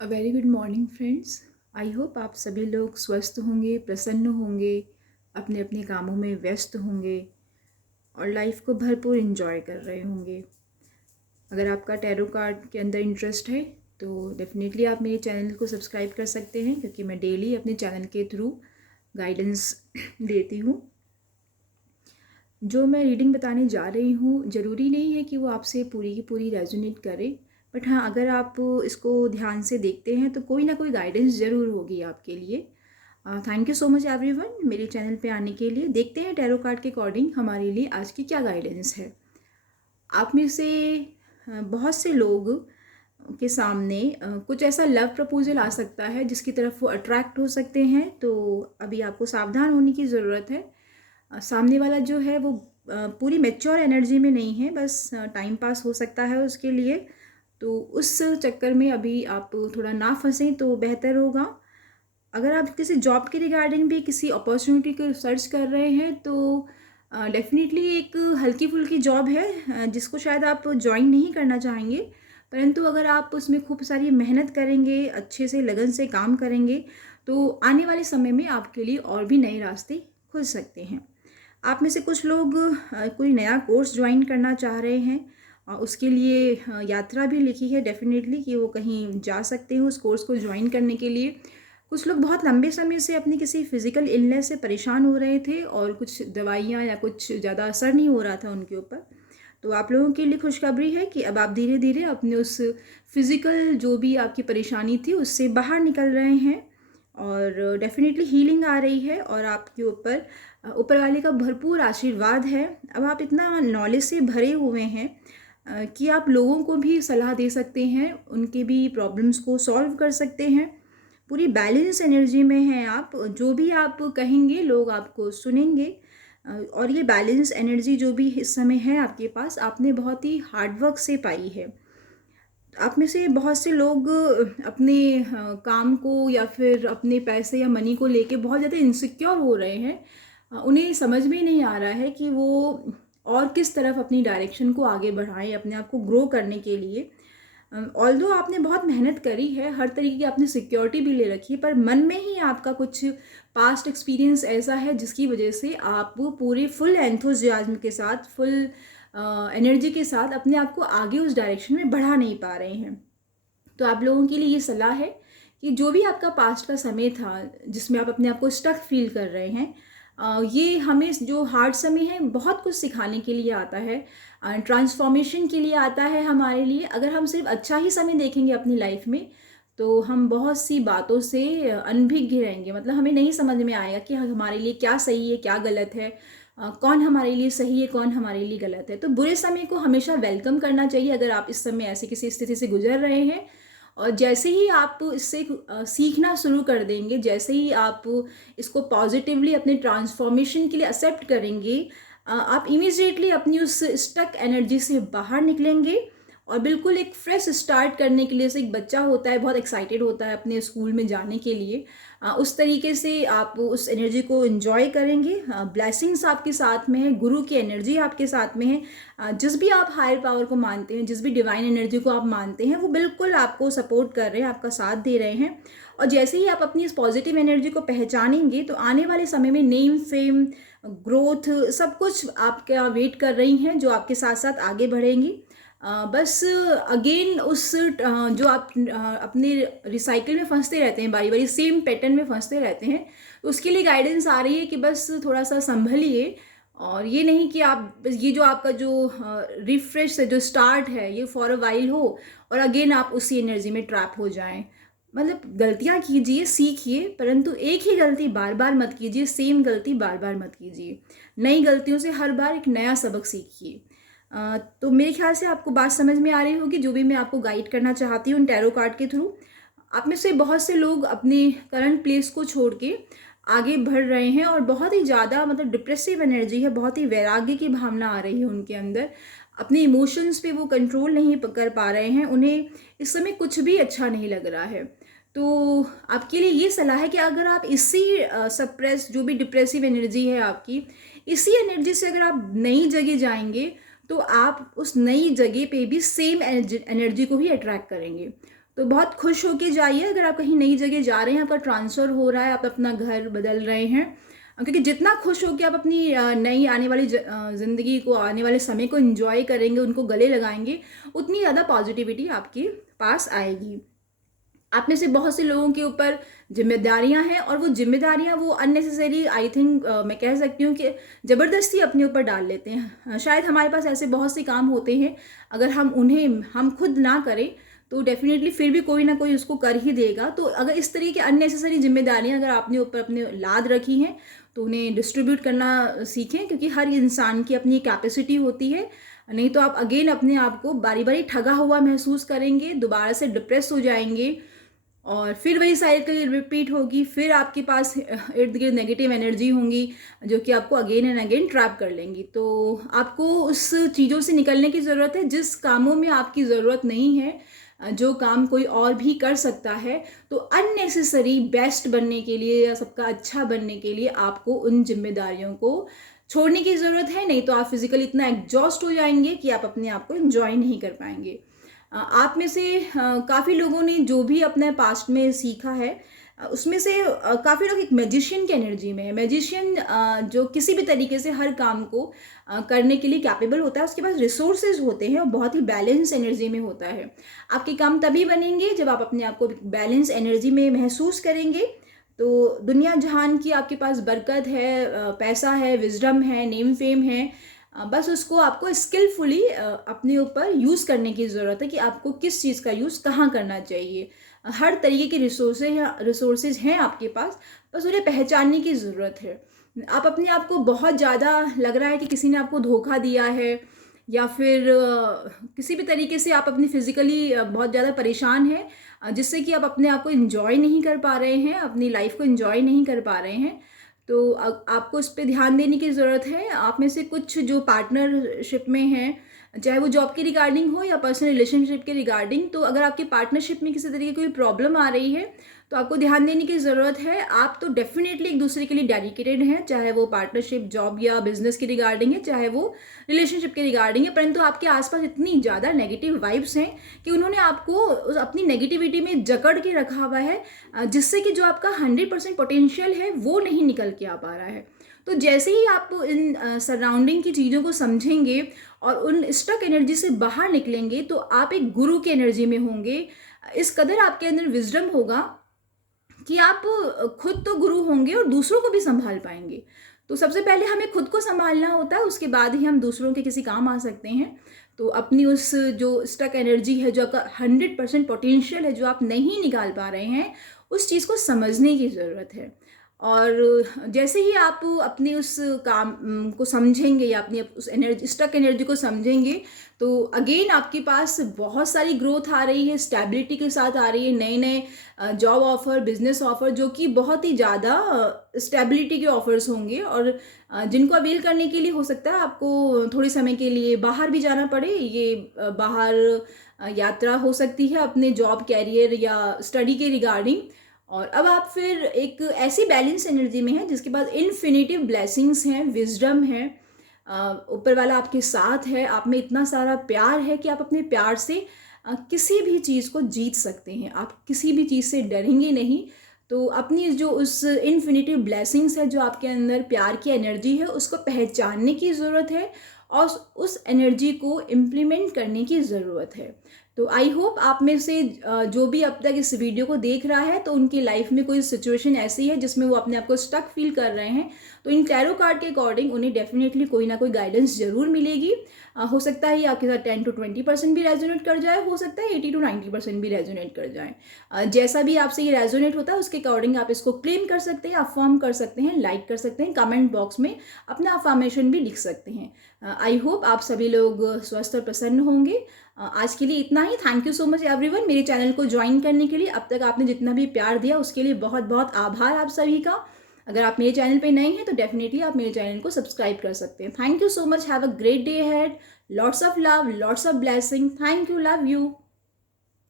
A very good morning friends. I hope आप सभी लोग स्वस्थ होंगे, प्रसन्न होंगे, अपने अपने कामों में व्यस्त होंगे और लाइफ को भरपूर एंजॉय कर रहे होंगे। अगर आपका टैरो कार्ड के अंदर इंटरेस्ट है तो डेफिनेटली आप मेरे चैनल को सब्सक्राइब कर सकते हैं, क्योंकि मैं डेली अपने चैनल के थ्रू गाइडेंस देती हूँ। जो मैं रीडिंग बताने जा रही हूँ ज़रूरी नहीं है कि वो आपसे पूरी की पूरी रेजोनेट करे, बट हाँ, अगर आप इसको ध्यान से देखते हैं तो कोई ना कोई गाइडेंस ज़रूर होगी आपके लिए। Thank you so much everyone मेरे चैनल पे आने के लिए। देखते हैं टैरो कार्ड के अकॉर्डिंग हमारे लिए आज की क्या गाइडेंस है। आप में से बहुत से लोग के सामने कुछ ऐसा लव प्रपोजल आ सकता है जिसकी तरफ वो अट्रैक्ट हो सकते हैं, तो अभी आपको सावधान होने की ज़रूरत है। सामने वाला जो है वो पूरी मैच्योर एनर्जी में नहीं है, बस टाइम पास हो सकता है उसके लिए। तो उस चक्कर में अभी आप थोड़ा ना फंसें तो बेहतर होगा। अगर आप किसी जॉब के रिगार्डिंग भी किसी अपॉर्चुनिटी को सर्च कर रहे हैं तो डेफिनेटली एक हल्की फुल्की जॉब है जिसको शायद आप ज्वाइन नहीं करना चाहेंगे, परंतु अगर आप उसमें खूब सारी मेहनत करेंगे, अच्छे से लगन से काम करेंगे, तो आने वाले समय में आपके लिए और भी नए रास्ते खुल सकते हैं। आप में से कुछ लोग कोई नया कोर्स ज्वाइन करना चाह रहे हैं, उसके लिए यात्रा भी लिखी है डेफिनेटली कि वो कहीं जा सकते हैं उस कोर्स को ज्वाइन करने के लिए। कुछ लोग बहुत लंबे समय से अपनी किसी फिजिकल इलनेस से परेशान हो रहे थे और कुछ दवाइयाँ या कुछ ज़्यादा असर नहीं हो रहा था उनके ऊपर। तो आप लोगों के लिए खुशखबरी है कि अब आप धीरे धीरे अपने उस फिज़िकल जो भी आपकी परेशानी थी उससे बाहर निकल रहे हैं और डेफिनेटली हीलिंग आ रही है और आपके ऊपर ऊपर वाले का भरपूर आशीर्वाद है। अब आप इतना नॉलेज से भरे हुए हैं कि आप लोगों को भी सलाह दे सकते हैं, उनके भी प्रॉब्लम्स को सॉल्व कर सकते हैं। पूरी बैलेंस एनर्जी में हैं आप, जो भी आप कहेंगे लोग आपको सुनेंगे। और ये बैलेंस एनर्जी जो भी इस समय है आपके पास, आपने बहुत ही हार्डवर्क से पाई है। आप में से बहुत से लोग अपने काम को या फिर अपने पैसे या मनी को लेके बहुत ज़्यादा इनसिक्योर हो रहे हैं। उन्हें समझ में नहीं आ रहा है कि वो और किस तरफ अपनी डायरेक्शन को आगे बढ़ाएं अपने आप को ग्रो करने के लिए। ऑल्दो आपने बहुत मेहनत करी है, हर तरीके की आपने सिक्योरिटी भी ले रखी है, पर मन में ही आपका कुछ पास्ट एक्सपीरियंस ऐसा है जिसकी वजह से आप पूरे फुल एंथुजियाज्म के साथ, फुल एनर्जी के साथ अपने आप को आगे उस डायरेक्शन में बढ़ा नहीं पा रहे हैं। तो आप लोगों के लिए ये सलाह है कि जो भी आपका पास्ट का समय था जिसमें आप अपने आप को स्टक फील कर रहे हैं, ये हमें जो हार्ड समय है बहुत कुछ सिखाने के लिए आता है, ट्रांसफॉर्मेशन के लिए आता है हमारे लिए। अगर हम सिर्फ अच्छा ही समय देखेंगे अपनी लाइफ में तो हम बहुत सी बातों से अनभिज्ञ रहेंगे, मतलब हमें नहीं समझ में आएगा कि हमारे लिए क्या सही है क्या गलत है, कौन हमारे लिए सही है कौन हमारे लिए गलत है। तो बुरे समय को हमेशा वेलकम करना चाहिए अगर आप इस समय ऐसी किसी स्थिति से गुजर रहे हैं। और जैसे ही आप इससे सीखना शुरू कर देंगे, जैसे ही आप इसको पॉजिटिवली अपने ट्रांसफॉर्मेशन के लिए एक्सेप्ट करेंगे, आप इमीडिएटली अपनी उस स्टक एनर्जी से बाहर निकलेंगे और बिल्कुल एक फ्रेश स्टार्ट करने के लिए। जैसे एक बच्चा होता है बहुत एक्साइटेड होता है अपने स्कूल में जाने के लिए, उस तरीके से आप उस एनर्जी को एंजॉय करेंगे। ब्लेसिंग्स आपके साथ में है, गुरु की एनर्जी आपके साथ में है। जिस भी आप हायर पावर को मानते हैं, जिस भी डिवाइन एनर्जी को आप मानते हैं, वो बिल्कुल आपको सपोर्ट कर रहे हैं, आपका साथ दे रहे हैं। और जैसे ही आप अपनी इस पॉजिटिव एनर्जी को पहचानेंगे तो आने वाले समय में नेम फेम ग्रोथ सब कुछ आपका वेट कर रही हैं, जो आपके साथ साथ आगे बढ़ेंगी। बस अगेन उस जो आप अपने रिसाइकिल में फंसते रहते हैं, बारी बारी सेम पैटर्न में फंसते रहते हैं, तो उसके लिए गाइडेंस आ रही है कि बस थोड़ा सा संभलिए। और ये नहीं कि आप बस ये जो आपका जो रिफ्रेश है, जो स्टार्ट है, ये फॉर अ वाइल हो और अगेन आप उसी एनर्जी में ट्रैप हो जाएं। मतलब गलतियां कीजिए, सीखिए, परंतु एक ही गलती बार बार मत कीजिए, सेम गलती बार बार मत कीजिए। नई गलतियों से हर बार एक नया सबक सीखिए। तो मेरे ख्याल से आपको बात समझ में आ रही होगी जो भी मैं आपको गाइड करना चाहती हूँ टैरो कार्ड के थ्रू। आप में से बहुत से लोग अपने करंट प्लेस को छोड़ के आगे बढ़ रहे हैं और बहुत ही ज़्यादा मतलब डिप्रेसिव एनर्जी है, बहुत ही वैराग्य की भावना आ रही है उनके अंदर। अपने इमोशंस पे वो कंट्रोल नहीं कर पा रहे हैं, उन्हें इस समय कुछ भी अच्छा नहीं लग रहा है। तो आपके लिए ये सलाह है कि अगर आप इसी सप्रेस जो भी डिप्रेसिव एनर्जी है आपकी, इसी एनर्जी से अगर आप नई जगह जाएंगे तो आप उस नई जगह पे भी सेम एनर्जी को ही अट्रैक्ट करेंगे। तो बहुत खुश होके जाइए। अगर आप कहीं नई जगह जा रहे हैं, आपका ट्रांसफ़र हो रहा है, आप अपना घर बदल रहे हैं, क्योंकि जितना खुश होके आप अपनी नई आने वाली ज़िंदगी को, आने वाले समय को एंजॉय करेंगे, उनको गले लगाएंगे, उतनी ज़्यादा पॉजिटिविटी आपके पास आएगी। आप में से बहुत से लोगों के ऊपर ज़िम्मेदारियाँ हैं, और वो ज़िम्मेदारियाँ वो अननेसेसरी, आई थिंक मैं कह सकती हूँ कि ज़बरदस्ती अपने ऊपर डाल लेते हैं। शायद हमारे पास ऐसे बहुत से काम होते हैं, अगर हम खुद ना करें तो डेफ़िनेटली फिर भी कोई ना कोई उसको कर ही देगा। तो अगर इस तरीके की अननेसेसरी ज़िम्मेदारियाँ अगर आपने ऊपर अपने लाद रखी हैं, तो उन्हें डिस्ट्रीब्यूट करना सीखें, क्योंकि हर इंसान की अपनी कैपेसिटी होती है। नहीं तो आप अगेन अपने आप को बारी-बारी ठगा हुआ महसूस करेंगे, दोबारा से डिप्रेस हो जाएँगे, और फिर वही साइकिल रिपीट होगी। फिर आपके पास इर्द-गिर्द नेगेटिव एनर्जी होंगी, जो कि आपको अगेन एंड अगेन ट्रैप कर लेंगी। तो आपको उस चीज़ों से निकलने की ज़रूरत है, जिस कामों में आपकी ज़रूरत नहीं है, जो काम कोई और भी कर सकता है। तो अननेसेसरी बेस्ट बनने के लिए या सबका अच्छा बनने के लिए आपको उन ज़िम्मेदारियों को छोड़ने की ज़रूरत है, नहीं तो आप फिज़िकली इतना एग्ज़ॉस्ट हो जाएँगे कि आप अपने आप को एन्जॉय नहीं कर पाएँगे। आप में से काफ़ी लोगों ने जो भी अपने पास्ट में सीखा है, उसमें से काफ़ी लोग एक मैजिशियन की एनर्जी में है। मैजिशियन जो किसी भी तरीके से हर काम को करने के लिए कैपेबल होता है, उसके पास रिसोर्सेज होते हैं और बहुत ही बैलेंस एनर्जी में होता है। आपके काम तभी बनेंगे जब आप अपने आप को बैलेंस एनर्जी में महसूस करेंगे। तो दुनिया जहान की आपके पास बरकत है, पैसा है, विज़डम है, नेम फेम है, बस उसको आपको स्किलफुली अपने ऊपर यूज़ करने की ज़रूरत है कि आपको किस चीज़ का यूज़ कहाँ करना चाहिए। हर तरीके के रिसोर्सेज हैं आपके पास, बस उन्हें पहचानने की ज़रूरत है। आप अपने आप को बहुत ज़्यादा लग रहा है कि किसी ने आपको धोखा दिया है, या फिर किसी भी तरीके से आप अपनी फ़िज़िकली बहुत ज़्यादा परेशान हैं, जिससे कि आप अपने आप को एन्जॉय नहीं कर पा रहे हैं, अपनी लाइफ़ को एन्जॉय नहीं कर पा रहे हैं। तो आपको इस पे ध्यान देने की ज़रूरत है। आप में से कुछ जो पार्टनरशिप में हैं, चाहे वो जॉब के रिगार्डिंग हो या पर्सनल रिलेशनशिप के रिगार्डिंग, तो अगर आपकी पार्टनरशिप में किसी तरीके की कोई प्रॉब्लम आ रही है, तो आपको ध्यान देने की ज़रूरत है। आप तो डेफ़िनेटली एक दूसरे के लिए डेडिकेटेड हैं, चाहे वो पार्टनरशिप जॉब या बिज़नेस की रिगार्डिंग है, चाहे वो रिलेशनशिप के रिगार्डिंग है, परंतु आपके आस-पास इतनी ज़्यादा नेगेटिव वाइब्स हैं कि उन्होंने आपको उस अपनी नेगेटिविटी में जकड़ के रखा हुआ है, जिससे कि जो आपका 100% पोटेंशियल है, वो नहीं निकल के आ पा रहा है। तो जैसे ही आप इन सराउंडिंग की चीज़ों को समझेंगे और उन स्टक एनर्जी से बाहर निकलेंगे, तो आप एक गुरु की एनर्जी में होंगे। इस कदर आपके अंदर विज़डम होगा कि आप खुद तो गुरु होंगे और दूसरों को भी सँभाल पाएँगे। तो सबसे पहले हमें खुद को सँभालना होता है, उसके बाद ही हम दूसरों के किसी काम आ सकते हैं। तो अपनी उस जो स्टक एनर्जी है, जो आपका 100% पोटेंशियल है, जो आप नहीं निकाल पा रहे हैं, उस चीज़ को समझने की ज़रूरत है। और जैसे ही आप अपनी उस काम को समझेंगे, या अपनी उस एनर्जी, स्टक एनर्जी को समझेंगे, तो अगेन आपके पास बहुत सारी ग्रोथ आ रही है, स्टेबिलिटी के साथ आ रही है, नए-नए जॉब ऑफ़र, बिज़नेस ऑफ़र, जो कि बहुत ही ज़्यादा स्टेबिलिटी के ऑफ़र्स होंगे, और जिनको अवेल करने के लिए हो सकता है आपको थोड़े समय के लिए बाहर भी जाना पड़े। ये बाहर यात्रा हो सकती है अपने जॉब, कैरियर या स्टडी के रिगार्डिंग। और अब आप फिर एक ऐसी बैलेंस एनर्जी में हैं, जिसके पास इन्फिनिटिव ब्लेसिंग्स हैं, विज़डम है, ऊपर वाला आपके साथ है, आप में इतना सारा प्यार है कि आप अपने प्यार से किसी भी चीज़ को जीत सकते हैं। आप किसी भी चीज़ से डरेंगे नहीं। तो अपनी जो उस इन्फिनिटिव ब्लेसिंग्स है, जो आपके अंदर प्यार की एनर्जी है, उसको पहचानने की ज़रूरत है, और उस एनर्जी को इम्प्लीमेंट करने की ज़रूरत है। तो आई होप आप में से जो भी अब तक इस वीडियो को देख रहा है, तो उनकी लाइफ में कोई सिचुएशन ऐसी है जिसमें वो अपने आप को स्टक फील कर रहे हैं, तो इन टैरो कार्ड के अकॉर्डिंग उन्हें डेफिनेटली कोई ना कोई गाइडेंस ज़रूर मिलेगी। हो सकता है ये आपके साथ 10 to 20% भी रेजोनेट कर जाए, हो सकता है 80 to 90% भी रेजोनेट कर जाए। जैसा भी आपसे ये रेजोनेट होता है, उसके अकॉर्डिंग आप इसको क्लेम कर सकते हैं, अफर्म कर सकते हैं, लाइक कर सकते हैं, कमेंट बॉक्स में अपना अफर्मेशन भी लिख सकते हैं। आई होप आप सभी लोग स्वस्थ और प्रसन्न होंगे। आज के लिए इतना ही। Thank you so much everyone, मेरे चैनल को ज्वाइन करने के लिए। अब तक आपने जितना भी प्यार दिया, उसके लिए बहुत बहुत आभार आप सभी का। अगर आप मेरे चैनल पे नए हैं, तो डेफिनेटली आप मेरे चैनल को सब्सक्राइब कर सकते हैं। Thank you so much, have a great day ahead, lots of love, lots of blessing, thank you, love you.